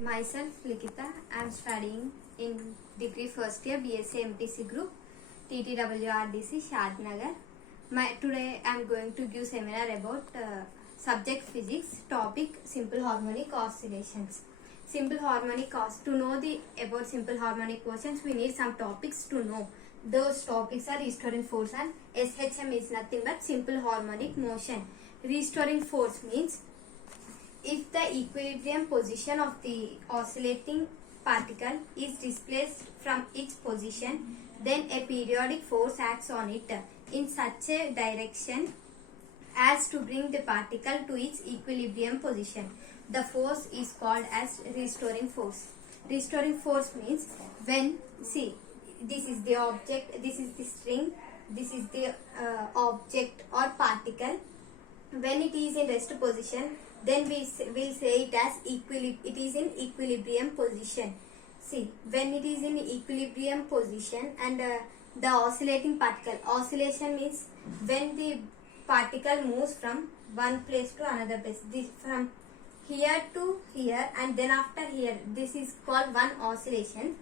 Myself Likita. I am studying in degree first year BSc MPC group TTWRDC Shadnagar. Today I am going to give seminar about subject physics, topic simple harmonic oscillations. To know about simple harmonic motions, we need some topics to know. Those topics are restoring force, and SHM is nothing but simple harmonic motion. Restoring force means if the equilibrium position of the oscillating particle is displaced from its position, then a periodic force acts on it in such a direction as to bring the particle to its equilibrium position. The force is called as restoring force. Restoring force means when, see, this is the object, this is the string, this is the object or particle. When it is in rest position, then we will say it as it is in equilibrium position. See, when it is in equilibrium position and the oscillating particle, oscillation means when the particle moves from one place to another place, this from here to here and then after here, this is called one oscillation.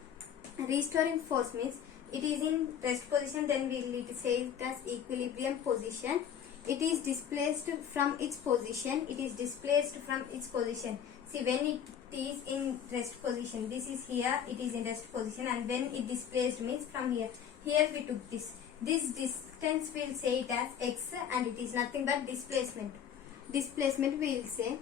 Restoring force means it is in rest position, then we will say it as equilibrium position. It is displaced from its position. It is displaced from its position. See, when it is in rest position, this is here, it is in rest position, and when it displaced means from here. Here we took this. This distance we will say it as x, and it is nothing but displacement. Displacement we will say,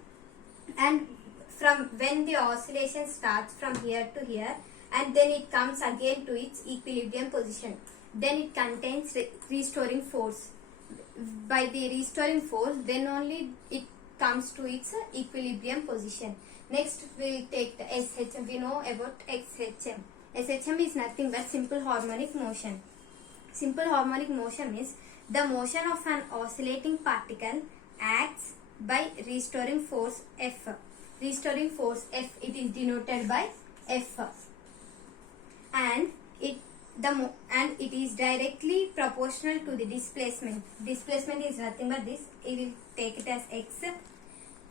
and from when the oscillation starts from here to here, and then it comes again to its equilibrium position, then it contains restoring force. By the restoring force, then only it comes to its equilibrium position. Next we will take the SHM. We know about SHM. SHM is nothing but simple harmonic motion. Simple harmonic motion means the motion of an oscillating particle acts by restoring force F. Restoring force F, it is denoted by F, and it is directly proportional to the displacement. Displacement is nothing but this. We will take it as x,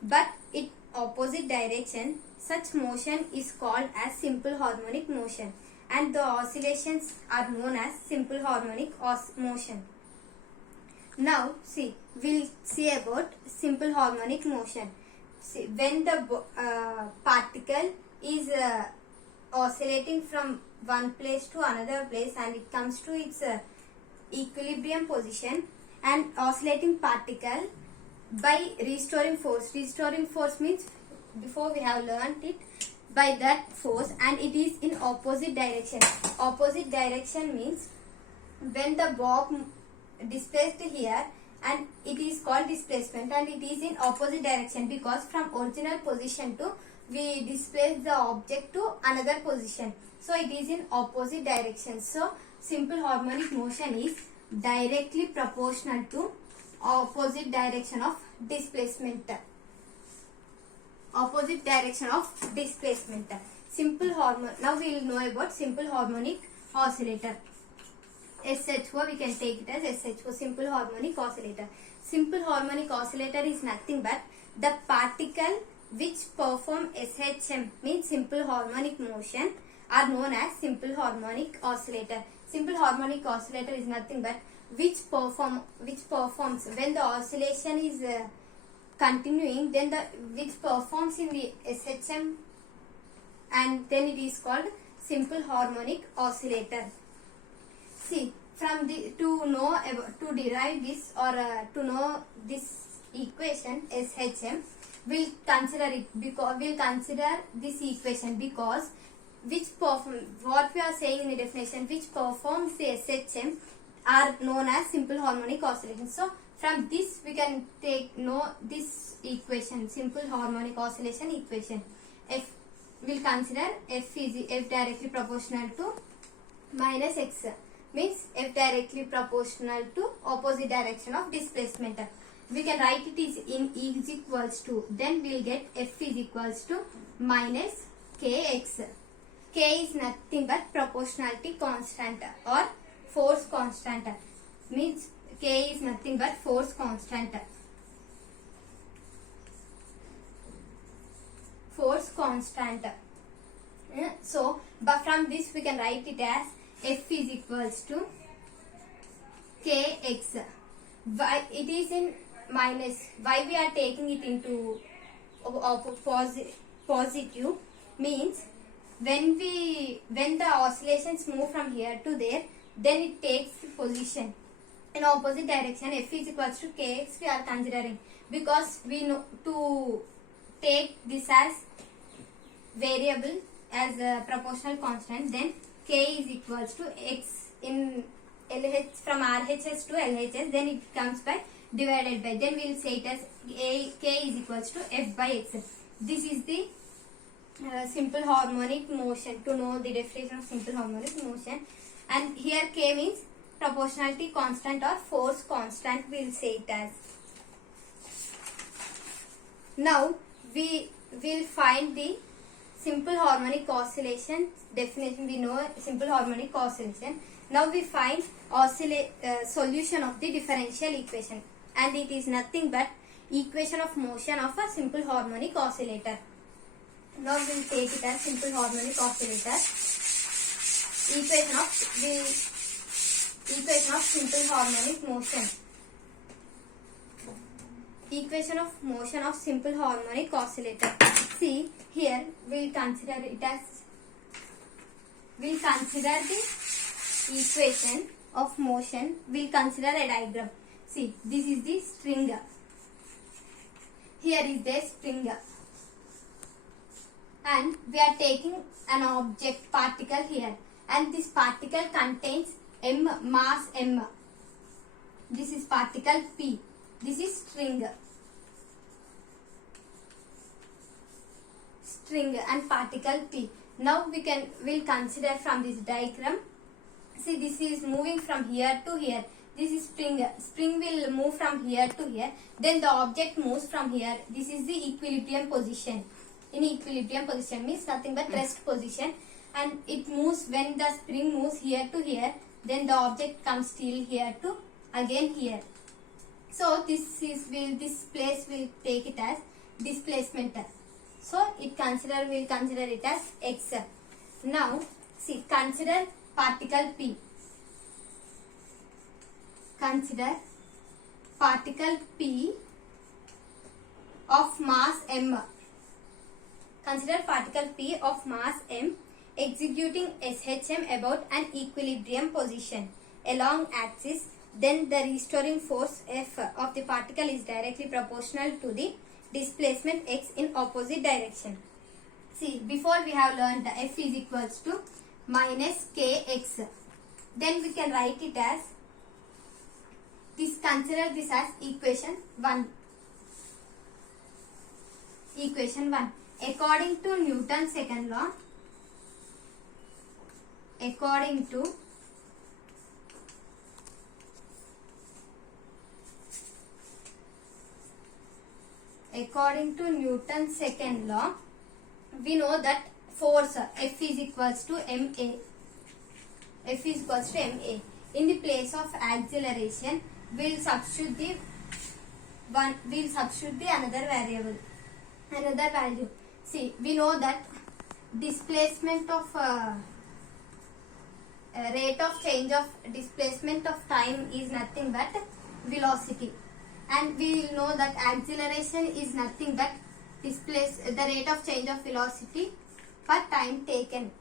but in opposite direction. Such motion is called as simple harmonic motion, and the oscillations are known as simple harmonic motion. Now see, we'll see about simple harmonic motion. See, when the particle is oscillating from one place to another place and it comes to its equilibrium position, and oscillating particle by restoring force. Restoring force means before we have learnt it by that force, and it is in opposite direction. Opposite direction means when the bob displaced here, and it is called displacement, and it is in opposite direction because from original position to we displace the object to another position, so it is in opposite direction. So simple harmonic motion is directly proportional to opposite direction of displacement. Opposite direction of displacement. Now we will know about simple harmonic oscillator. SHO, we can take it as SHO, simple harmonic oscillator. Simple harmonic oscillator is nothing but the particle which perform SHM, means simple harmonic motion, are known as simple harmonic oscillator. Simple harmonic oscillator is nothing but which performs when the oscillation is continuing, then which performs in the SHM, and then it is called simple harmonic oscillator. See, to derive this or to know this equation SHM, we'll consider this equation because what we are saying in the definition, which performs the SHM are known as simple harmonic oscillation. So from this we can know this equation, simple harmonic oscillation equation. F, we'll consider F directly proportional to minus x, means F directly proportional to opposite direction of displacement. We can write it in E is equals to, then we will get F is equals to minus kx. K is nothing but proportionality constant or force constant, means K is nothing but force constant. Force constant. So, but from this we can write it as f is equals to kx. Why it is in minus? Why we are taking it into positive means when the oscillations move from here to there, then it takes the position in opposite direction. F is equals to kx we are considering, because we know to take this as variable as a proportional constant, then k is equals to x in LH, from RHS to LHS, then it comes by divided by, then we will say it as k is equals to f by x. This is the simple harmonic motion. To know the definition of simple harmonic motion, and here k means proportionality constant or force constant, we will say it as. Now we will find the simple harmonic oscillation definition. We know simple harmonic oscillation. Now we find solution of the differential equation, and it is nothing but equation of motion of a simple harmonic oscillator. Now we will take it as simple harmonic oscillator. Equation of simple harmonic motion. Equation of motion of simple harmonic oscillator. See here, we'll consider it as, we'll consider the equation of motion. We'll consider a diagram. See, this is the string. Here is the string, and we are taking an object particle here, and this particle contains mass m. This is particle P. This is string and particle P. Now we'll consider from this diagram. See, this is moving from here to here. This is spring. Spring will move from here to here. Then the object moves from here. This is the equilibrium position. In equilibrium position means nothing but rest position, and it moves when the spring moves here to here. Then the object comes still here to again here. So this place will take it as displacement. So we'll consider it as x. Now see, consider particle P. Consider particle P of mass m. Consider particle P of mass m executing SHM about an equilibrium position along axis. Then the restoring force F of the particle is directly proportional to the displacement x in opposite direction. See, before we have learned the F is equals to minus kx. Then we can write it as this. Consider this as equation 1. Equation 1. According to Newton's second law, according to Newton's second law, we know that force F is equals to ma. F is equals to ma. In the place of acceleration, we'll substitute the another variable, another value. See, we know that displacement of rate of change of displacement of time is nothing but velocity, and we will know that acceleration is nothing but the rate of change of velocity per time taken.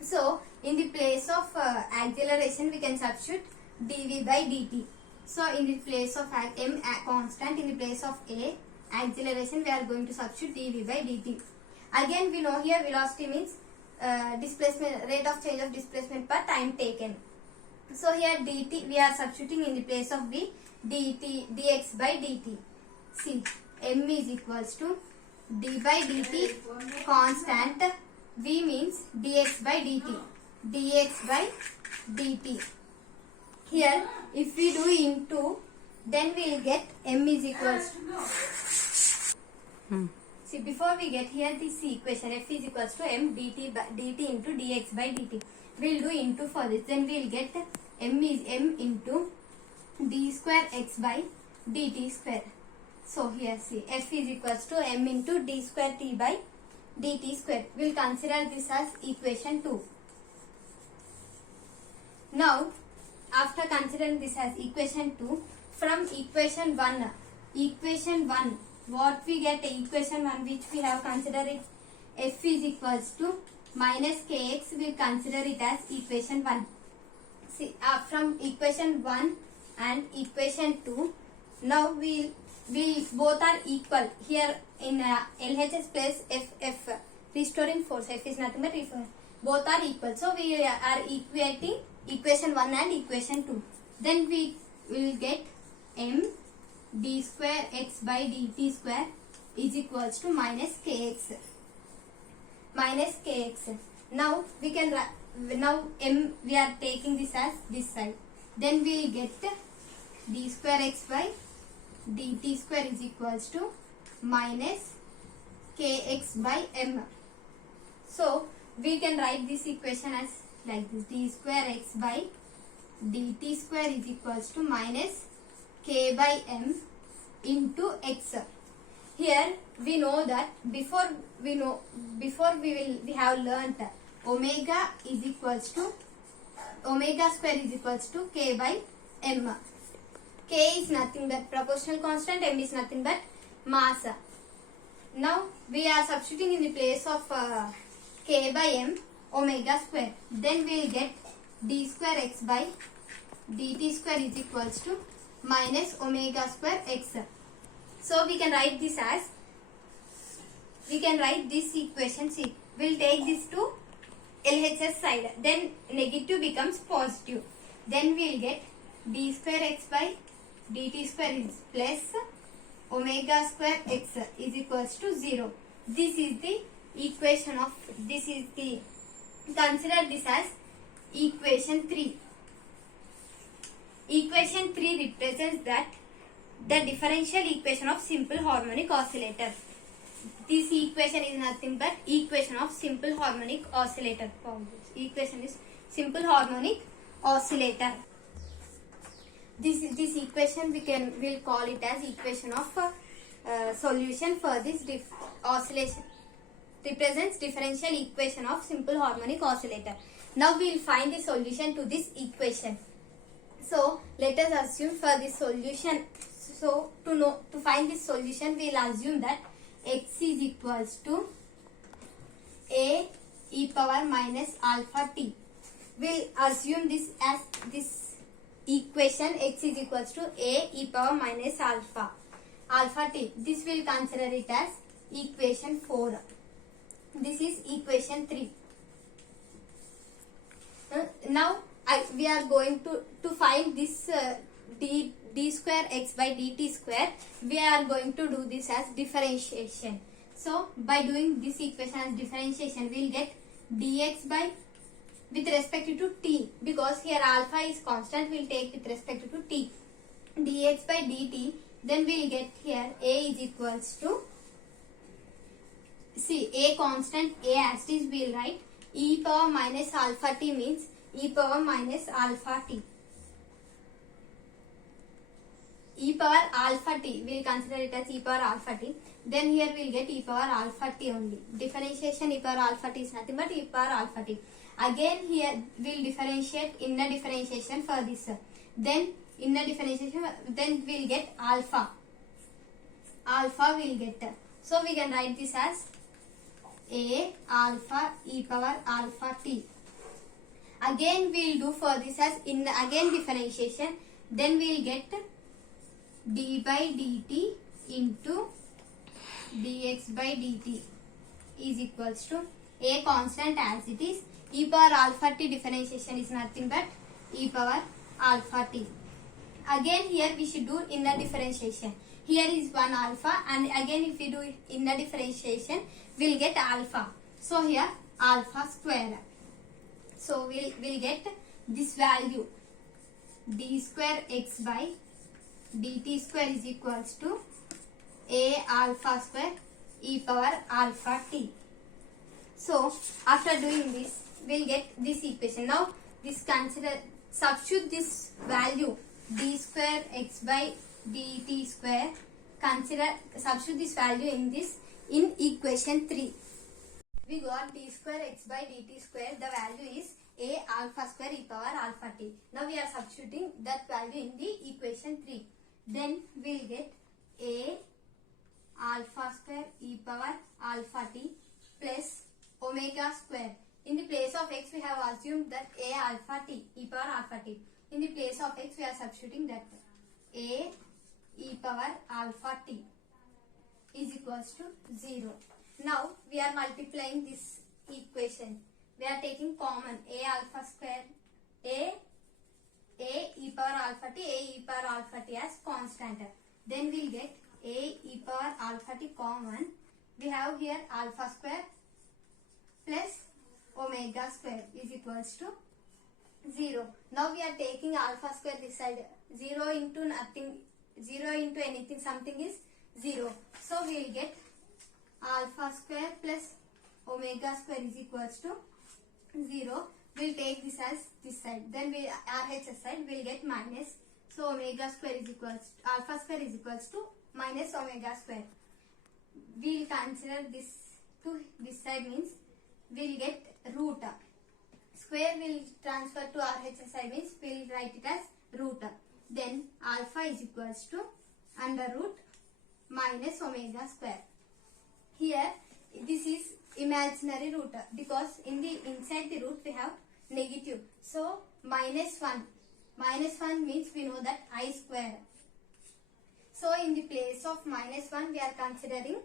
So in the place of acceleration, we can substitute dv by dt. So in the place of m constant, in the place of a acceleration, we are going to substitute dv by dt. Again, we know here velocity means displacement, rate of change of displacement per time taken. So here dt we are substituting in the place of v, dx by dt. See, m is equals to d by dt constant, v means dx by dt, dx by dt. Here if we do into, then we will get m is equals to see, before we get here this equation, f is equals to m dt into dx by dt. We will do into for this, then we will get m is m into d square x by dt square. So here see, f is equals to m into d square t by dt square. We'll consider this as equation 2. Now, after considering this as equation 2, from equation 1, what we get equation 1 which we have considered it f is equals to minus kx, we will consider it as equation 1. See, from equation 1 and equation 2, now we both are equal. Here in LHS place F, restoring force, F is nothing but both are equal. So we are equating equation 1 and equation 2. Then we will get m d square x by dt square is equals to minus kx. Now we can now m we are taking this as this side. Then we will get d square x by dt square is equals to minus kx by m. So we can write this equation as like this: d square x by dt square is equals to minus k by m into x. Here we know that before we have learnt omega square is equals to k by m. K is nothing but proportional constant, m is nothing but mass. Now we are substituting in the place of k by m omega square. Then we will get d square x by dt square is equals to minus omega square x. So we can write this equation. See, we'll take this to LHS side. Then negative becomes positive. Then we'll get d square x by dt square is plus omega square x is equals to 0. This is the equation of consider this as equation 3. Equation 3 represents that the differential equation of simple harmonic oscillator. This equation is nothing but equation of simple harmonic oscillator. Equation is simple harmonic oscillator. This equation we'll call it as equation of solution for this oscillation. Represents differential equation of simple harmonic oscillator. Now we will find the solution to this equation. So let us assume for this solution. So to find this solution, we will assume that x is equals to a e power minus alpha t. We'll assume this as this equation x is equals to a e power minus alpha t. This will consider it as equation 4. This is equation 3. Now we are going to find this d square x by dt square. We are going to do this as differentiation. So by doing this equation as differentiation, we will get dx by with respect to t, because here alpha is constant, we will take with respect to t, dx by dt. Then we will get here a is equals to, see, a constant, a as it is, we will write e power minus alpha t means e power minus alpha t. E power alpha t, we will consider it as e power alpha t. Then here we will get e power alpha t only. Differentiation e power alpha t is nothing but e power alpha t. Again here we will differentiate inner differentiation for this. Then inner differentiation, then we will get alpha. Alpha we will get. So we can write this as a alpha e power alpha t. Again we will do for this as again differentiation. Then we will get d by dt into dx by dt is equals to a constant as it is. E power alpha t differentiation is nothing but e power alpha t. Again here we should do inner differentiation. Here is 1 alpha, and again if we do inner differentiation, we will get alpha. So here alpha square. So we'll get this value, d square x by dt square is equals to a alpha square e power alpha t. So after doing this, we'll get this equation. Now this substitute this value d square x by dt square, substitute this value in equation 3. we got d square x by dt square. The value is a alpha square e power alpha t. Now we are substituting that value in the equation 3. Then we will get a alpha square e power alpha t plus omega square. In the place of x we have assumed that a alpha t e power alpha t. In the place of x we are substituting that a e power alpha t is equals to 0. Now we are multiplying this equation. We are taking common a alpha square, a e power alpha t as constant. Then we will get a e power alpha t common. We have here alpha square plus omega square is equals to 0. Now we are taking alpha square this side. 0 into nothing, 0 into anything, something is 0. So we will get alpha square plus omega square is equals to 0. We will take this as this side. Then we RHS side we will get minus. So omega square is equals to, alpha square is equals to minus omega square. We will consider this to this side, means we will get root. Square will transfer to RHS side, means we will write it as root. Then alpha is equals to under root minus omega square. Here this is imaginary root because in the inside the root we have negative. So minus 1. Minus 1 means we know that I square. So in the place of minus 1 we are considering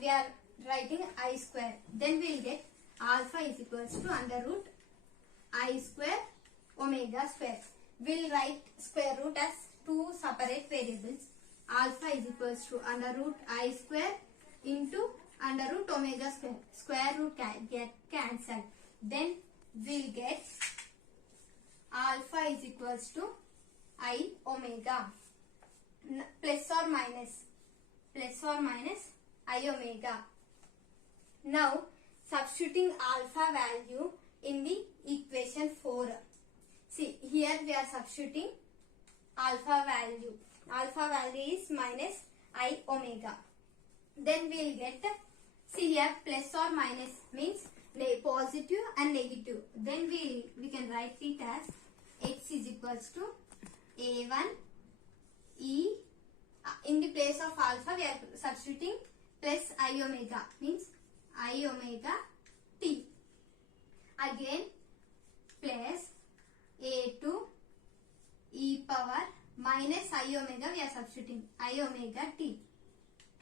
we are writing I square. Then we will get alpha is equals to under root I square omega square. We will write square root as two separate variables. Alpha is equals to under root I square into under root omega square. Square root get cancelled. Then we will get alpha is equals to I omega plus or minus I omega. Now substituting alpha value in the equation 4. See, here we are substituting alpha value. Alpha value is minus I omega. Then we will get, see here plus or minus means positive and negative. Then we can write it as x is equals to a1 e. In the place of alpha we are substituting plus I omega, means I omega t. Again plus a2 e power minus I omega we are substituting I omega t.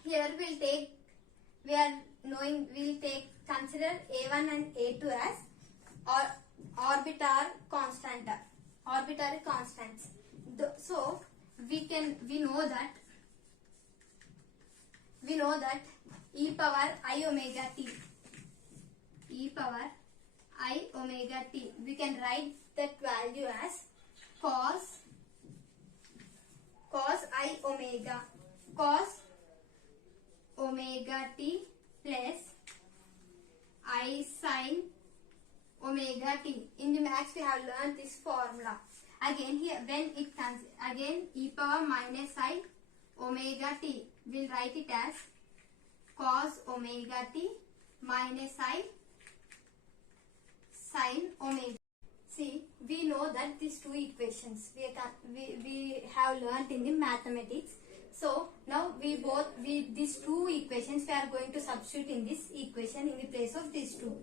Here we will consider a1 and a2 as arbitrary constants. So we know that e power I omega t, we can write that value as cos omega t plus I sin omega t. In the maths we have learned this formula. Again here when it comes again e power minus I omega t, we will write it as cos omega t minus I sin omega. See, we know that these two equations we have learnt in the mathematics. So now these two equations we are going to substitute in this equation in the place of these two.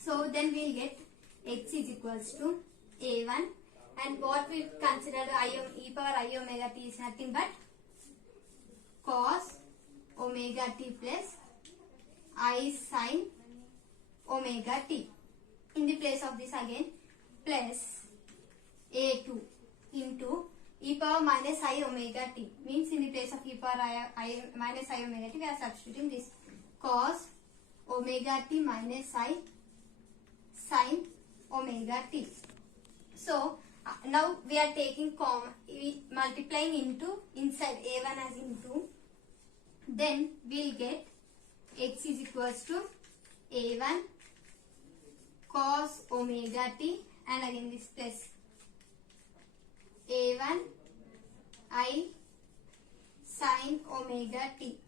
So then we will get x is equals to a1, and what we considered e power I omega t is nothing but cos omega t plus I sin omega t. In the place of this again plus a2 into e power minus I omega t, means in the place of e power I minus I omega t we are substituting this cos omega t minus I sin omega t. So now we are taking multiplying into inside a1 as into, then we will get x is equals to a1 cos omega t, and again this plus a1 I sin omega t.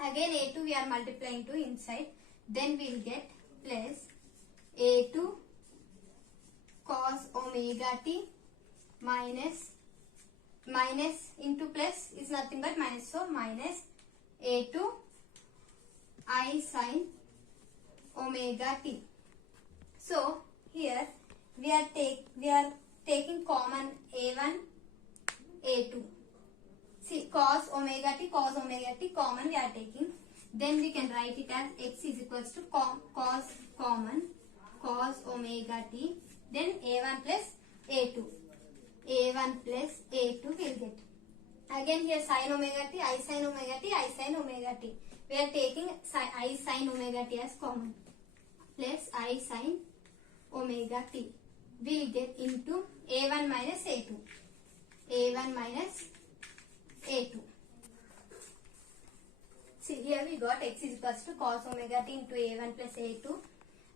Again a2 we are multiplying to inside, then we'll get plus a2 cos omega t minus into plus is nothing but minus, so minus a2 I sin omega t. So here we are taking common a1 a2. See, cos omega t common we are taking. Then we can write it as x is equals to cos omega t. Then a1 plus a2. a1 plus a2 will get. Again here sin omega t, I sin omega t, I sin omega t. We are taking I sin omega t as common. Plus I sin omega t will get into a1 minus a2. a1 minus a2. See, here we got x is equals to cos omega t into a1 plus a2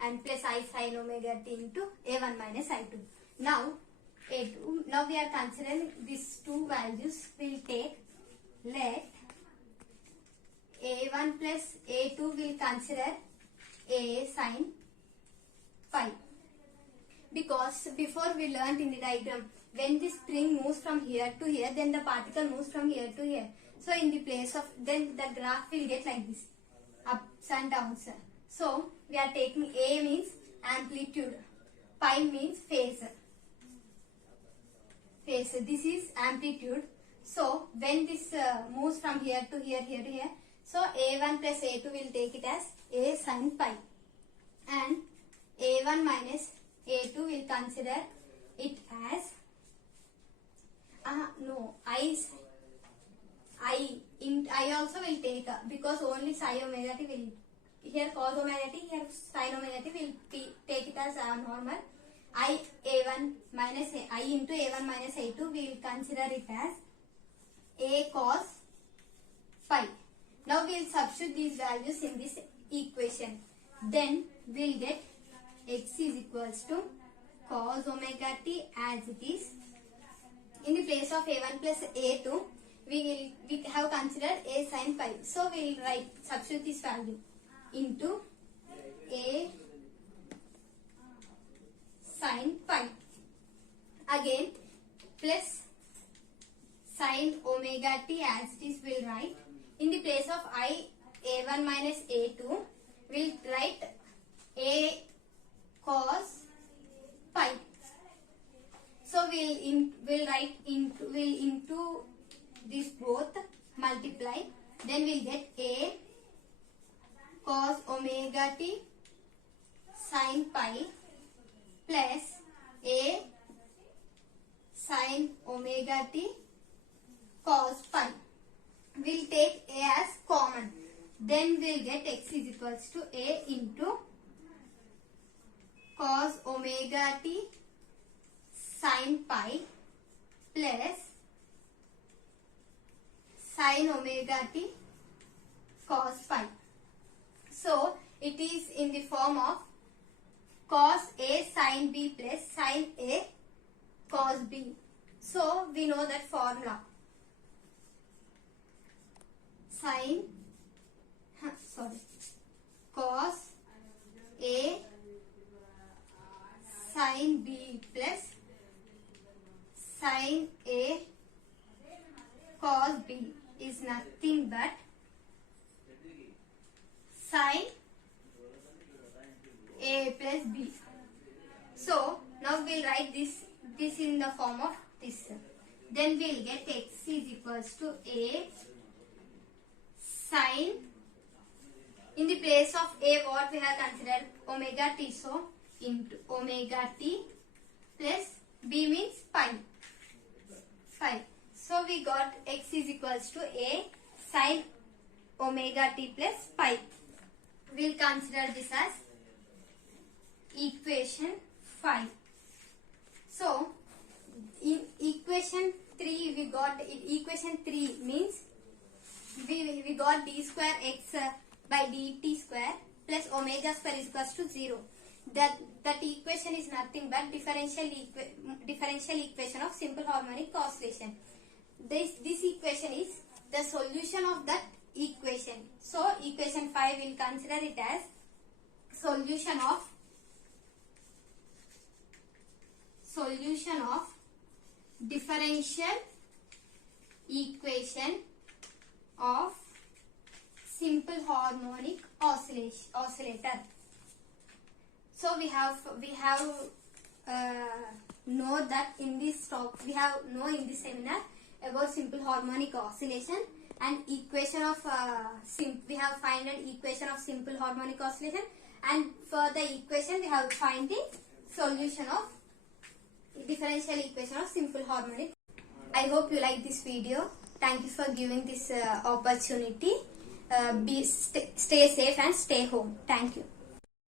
and plus I sin omega t into a1 minus i2. Now a2. Now we are considering these two values. We'll take, let a1 plus a2 will consider a sin phi, because before we learnt in the diagram, when the spring moves from here to here, then the particle moves from here to here. So in the place of, then the graph will get like this, ups and downs. So we are taking a means amplitude, pi means phase. This is amplitude. So when this moves from here to here, here to here, so a1 plus a2 will take it as a sin pi, and a1 minus a2 will consider it as I also will take, because only sin omega t will, here cos omega t, here sin omega t will take it as normal. I into a1 minus a2 will consider it as a cos phi. Now we will substitute these values in this equation. Then we will get x is equals to cos omega t as it is. In the place of a1 plus a2, we have considered a sin phi. So we will substitute this value into a sin phi. Again plus sin omega t as it is will write. In the place of a1 minus a2, we'll write a cos phi. So we'll write into this both multiply. Then we'll get a cos omega t sin pi plus a sin omega t cos pi. We'll take a as common. Then we'll get x is equals to a into cos omega t sin pi plus sin omega t cos pi. So it is in the form of cos a sin b plus sin a cos b. So we know that formula. Cos a sin b plus sin a cos b is nothing but sin a plus b. So now we'll write this in the form of this. Then we'll get x is equals to a sin, in the place of a what we have considered omega t, so into omega t plus b means pi. So we got x is equals to a sin omega t plus pi. We'll consider this as equation 5. So in equation 3 we got, equation 3 means we got d square x by dt square plus omega square is equals to 0. That equation is nothing but differential equation of simple harmonic oscillation. This equation is the solution of that equation. So equation 5 will consider it as solution of differential equation of simple harmonic oscillator. So we have know that in this talk we have know in this seminar about simple harmonic oscillation and equation of we have find an equation of simple harmonic oscillation, and for the equation we have find the solution of differential equation of simple harmonic. I hope you like this video. Thank you for giving this opportunity. Stay safe and stay home. Thank you.